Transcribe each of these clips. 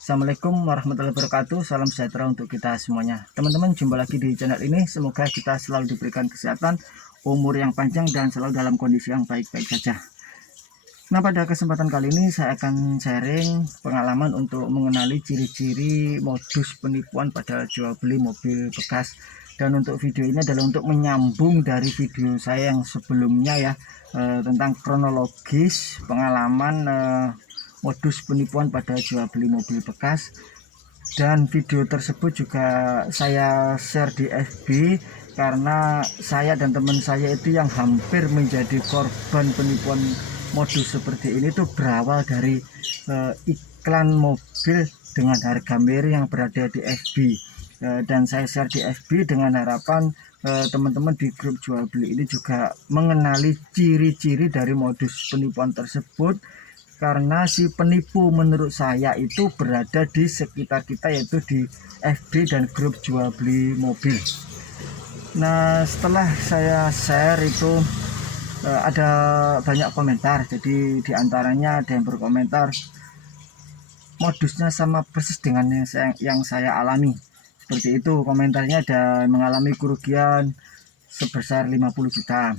Assalamualaikum warahmatullahi wabarakatuh. Salam sejahtera untuk kita semuanya. Teman-teman, jumpa lagi di channel ini. Semoga kita selalu diberikan kesehatan, umur yang panjang, dan selalu dalam kondisi yang baik-baik saja. Nah, pada kesempatan kali ini saya akan sharing pengalaman untuk mengenali ciri-ciri modus penipuan pada jual beli mobil bekas. Dan untuk video ini adalah untuk menyambung dari video saya yang sebelumnya ya, tentang kronologis pengalaman modus penipuan pada jual beli mobil bekas. Dan video tersebut juga saya share di FB karena saya dan teman saya itu yang hampir menjadi korban penipuan modus seperti ini tuh berawal dari iklan mobil dengan harga miring yang berada di FB. Dan saya share di FB dengan harapan teman-teman di grup jual beli ini juga mengenali ciri-ciri dari modus penipuan tersebut, karena si penipu menurut saya itu berada di sekitar kita, yaitu di FB dan grup jual beli mobil. Nah, setelah saya share itu ada banyak komentar. Jadi diantaranya ada yang berkomentar modusnya sama persis dengan yang saya alami. Seperti itu komentarnya, ada mengalami kerugian sebesar 50 juta.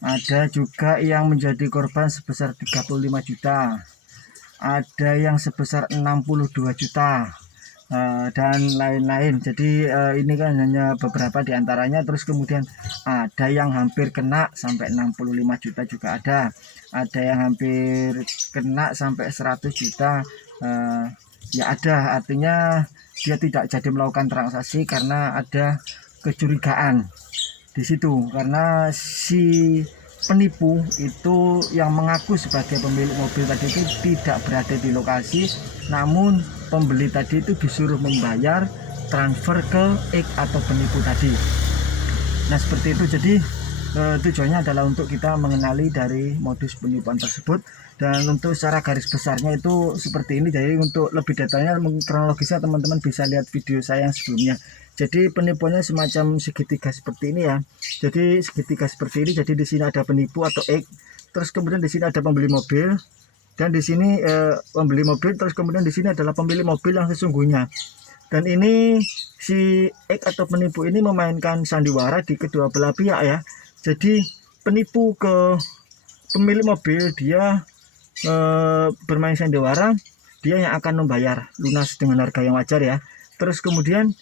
Ada juga yang menjadi korban sebesar 35 juta. Ada yang sebesar 62 juta. Dan lain-lain. Jadi ini kan hanya beberapa diantaranya. Terus kemudian ada yang hampir kena sampai 65 juta juga ada. Ada yang hampir kena sampai 100 juta. Ya ada, artinya dia tidak jadi melakukan transaksi karena ada kecurigaan di situ, karena si penipu itu yang mengaku sebagai pemilik mobil tadi itu tidak berada di lokasi, namun pembeli tadi itu disuruh membayar transfer ke X atau penipu tadi. Nah, seperti itu. Jadi tujuannya adalah untuk kita mengenali dari modus penipuan tersebut. Dan untuk secara garis besarnya itu seperti ini. Jadi untuk lebih detailnya kronologisnya teman-teman bisa lihat video saya yang sebelumnya. Jadi penipuannya semacam segitiga seperti ini ya. Jadi segitiga seperti ini. Jadi di sini ada penipu atau X, terus kemudian di sini ada pembeli mobil, dan di sini pembeli mobil, terus kemudian di sini adalah pemilik mobil yang sesungguhnya. Dan ini si X atau penipu ini memainkan sandiwara di kedua belah pihak ya. Jadi penipu ke pemilik mobil, dia bermain sandiwara, dia yang akan membayar lunas dengan harga yang wajar ya. Terus kemudian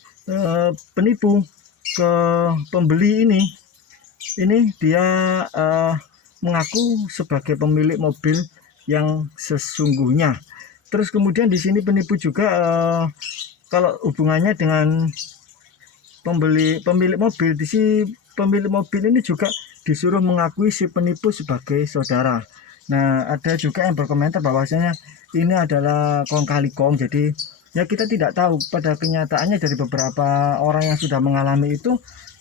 penipu ke pembeli ini dia mengaku sebagai pemilik mobil yang sesungguhnya. Terus kemudian di sini penipu juga kalau hubungannya dengan pemilik mobil, di sini pemilik mobil ini juga disuruh mengakui si penipu sebagai saudara. Nah, ada juga yang berkomentar bahwasanya ini adalah kong kali kong. Jadi ya kita tidak tahu pada kenyataannya dari beberapa orang yang sudah mengalami itu,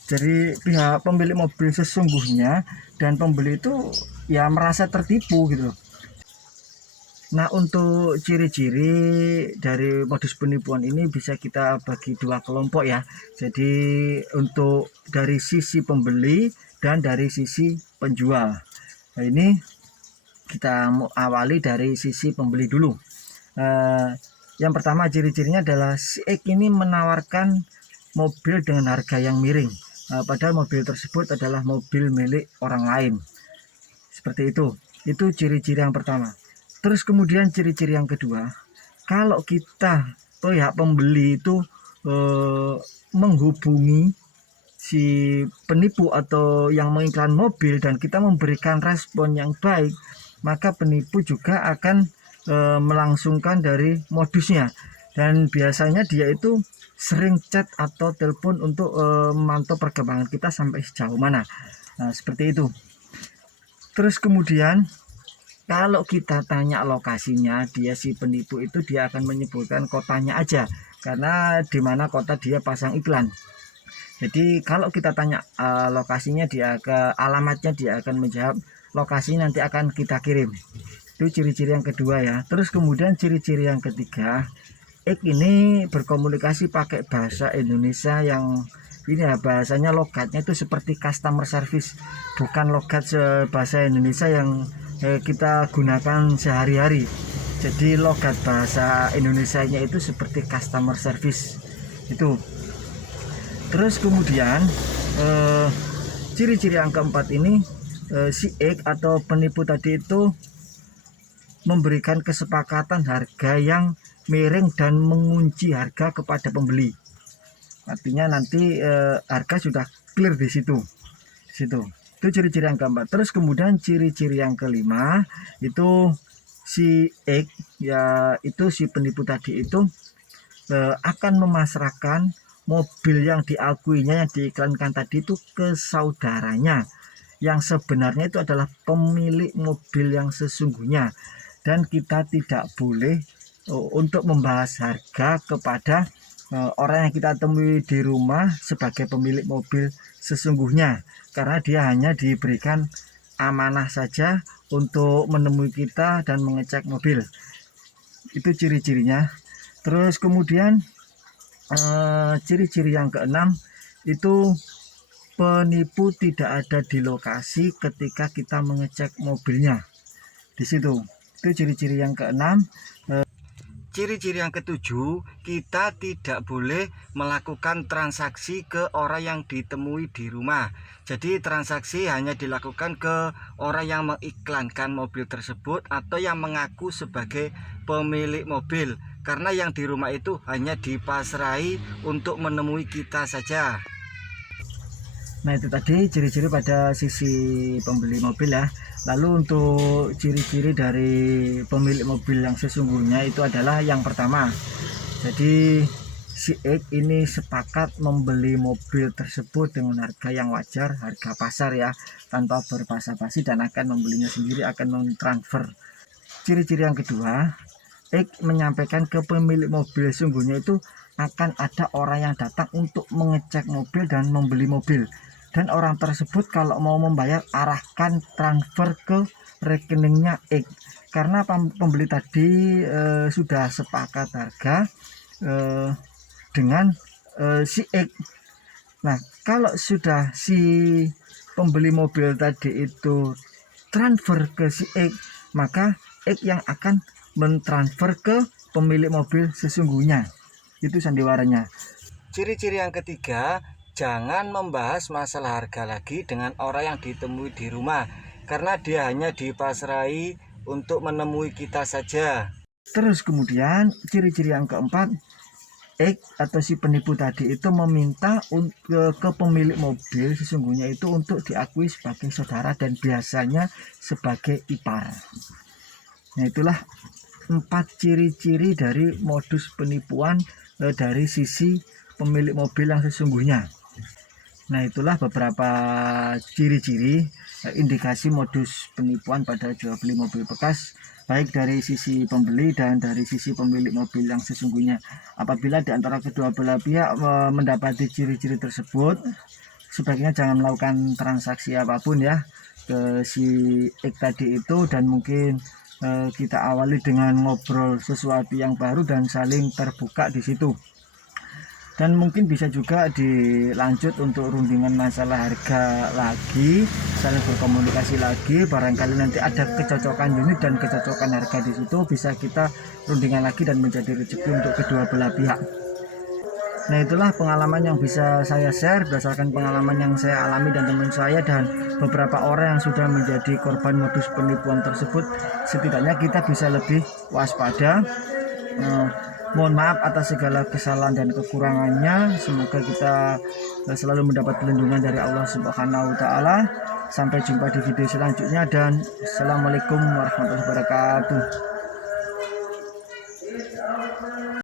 dari pihak pemilik mobil sesungguhnya dan pembeli itu ya merasa tertipu gitu. Nah, untuk ciri-ciri dari modus penipuan ini bisa kita bagi dua kelompok ya. Jadi untuk dari sisi pembeli dan dari sisi penjual. Nah, ini kita awali dari sisi pembeli dulu. Yang pertama, ciri-cirinya adalah si X ini menawarkan mobil dengan harga yang miring, padahal mobil tersebut adalah mobil milik orang lain. Seperti itu ciri-ciri yang pertama. Terus kemudian ciri-ciri yang kedua, kalau kita pihak pembeli itu menghubungi si penipu atau yang mengiklan mobil dan kita memberikan respon yang baik, maka penipu juga akan melangsungkan dari modusnya. Dan biasanya dia itu sering chat atau telepon untuk memantau perkembangan kita sampai sejauh mana. Nah, seperti itu. Terus kemudian kalau kita tanya lokasinya, dia si penipu itu dia akan menyebutkan kotanya aja, karena di mana kota dia pasang iklan. Jadi kalau kita tanya lokasinya, dia ke alamatnya, dia akan menjawab lokasi nanti akan kita kirim. Itu ciri-ciri yang kedua ya. Terus kemudian ciri-ciri yang ketiga, X ini berkomunikasi pakai bahasa Indonesia yang ini ya, bahasanya logatnya itu seperti customer service, bukan logat bahasa Indonesia yang kita gunakan sehari-hari. Jadi logat bahasa Indonesianya itu seperti customer service itu. Terus kemudian ciri-ciri yang keempat ini, si X atau penipu tadi itu memberikan kesepakatan harga yang miring dan mengunci harga kepada pembeli. Artinya nanti harga sudah clear di situ. Itu ciri-ciri yang keempat. Terus kemudian ciri-ciri yang kelima itu si X, ya itu si penipu tadi itu akan memasrahkan mobil yang diakuinya, yang diiklankan tadi itu ke saudaranya yang sebenarnya itu adalah pemilik mobil yang sesungguhnya, dan kita tidak boleh untuk membahas harga kepada orang yang kita temui di rumah sebagai pemilik mobil sesungguhnya, karena dia hanya diberikan amanah saja untuk menemui kita dan mengecek mobil. Itu ciri-cirinya. Terus kemudian ciri-ciri yang keenam itu penipu tidak ada di lokasi ketika kita mengecek mobilnya. Di situ. Itu ciri-ciri yang keenam. Ciri-ciri yang ketujuh, kita tidak boleh melakukan transaksi ke orang yang ditemui di rumah. Jadi transaksi hanya dilakukan ke orang yang mengiklankan mobil tersebut atau yang mengaku sebagai pemilik mobil. Karena yang di rumah itu hanya dipasrahi untuk menemui kita saja. Nah itu tadi ciri-ciri pada sisi pembeli mobil ya. Lalu untuk ciri-ciri dari pemilik mobil yang sesungguhnya itu adalah yang pertama, jadi si X ini sepakat membeli mobil tersebut dengan harga yang wajar, harga pasar ya, tanpa berbasa-basi, dan akan membelinya sendiri, akan mentransfer. Ciri-ciri yang kedua, X menyampaikan ke pemilik mobil sesungguhnya itu akan ada orang yang datang untuk mengecek mobil dan membeli mobil. Dan orang tersebut kalau mau membayar arahkan transfer ke rekeningnya X, karena pembeli tadi sudah sepakat harga dengan si X. Nah kalau sudah si pembeli mobil tadi itu transfer ke si X, maka X yang akan mentransfer ke pemilik mobil sesungguhnya. Itu sandiwaranya. Ciri-ciri yang ketiga, jangan membahas masalah harga lagi dengan orang yang ditemui di rumah, karena dia hanya dipasrahi untuk menemui kita saja. Terus kemudian ciri-ciri yang keempat, X atau si penipu tadi itu meminta ke pemilik mobil sesungguhnya itu untuk diakui sebagai saudara dan biasanya sebagai ipar. Nah itulah 4 ciri-ciri dari modus penipuan dari sisi pemilik mobil yang sesungguhnya. Nah itulah beberapa ciri-ciri indikasi modus penipuan pada jual beli mobil bekas, baik dari sisi pembeli dan dari sisi pemilik mobil yang sesungguhnya. Apabila di antara kedua belah pihak mendapati ciri-ciri tersebut, sebaiknya jangan melakukan transaksi apapun ya ke si X tadi itu, dan mungkin kita awali dengan ngobrol sesuatu yang baru dan saling terbuka di situ. Dan mungkin bisa juga dilanjut untuk rundingan masalah harga lagi, saling berkomunikasi lagi, barangkali nanti ada kecocokan unit dan kecocokan harga di situ, bisa kita rundingan lagi dan menjadi rezeki untuk kedua belah pihak. Nah itulah pengalaman yang bisa saya share berdasarkan pengalaman yang saya alami dan teman saya dan beberapa orang yang sudah menjadi korban modus penipuan tersebut. Setidaknya kita bisa lebih waspada. Mohon maaf atas segala kesalahan dan kekurangannya. Semoga kita selalu mendapat perlindungan dari Allah Subhanahu wa Ta'ala. Sampai jumpa di video selanjutnya, dan assalamualaikum warahmatullahi wabarakatuh.